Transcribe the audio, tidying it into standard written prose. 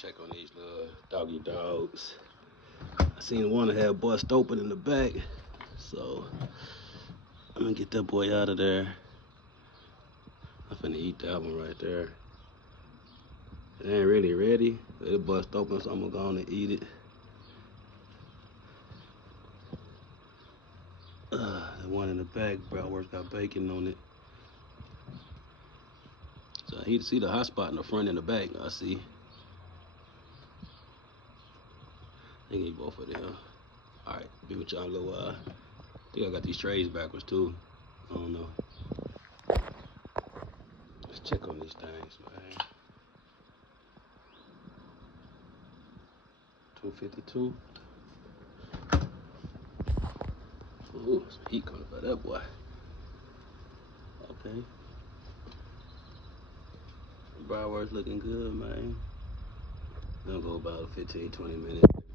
Check on these little doggy dogs. I seen one that had bust open in the back, so I'm gonna get that boy out of there. I'm finna eat that one right there. It ain't really ready, but it bust open, so I'm gonna go on and eat it. The one in the back, Bratwurst got bacon on it. So he see the hot spot in the front and the back. I see. I think he both of them. All right, be with y'all in a little while. I think I got these trays backwards too. I don't know. Let's check on these things, man. 252. Ooh, some heat coming by that boy. Okay. Bratwurst looking good, man. Gonna go about 15, 20 minutes.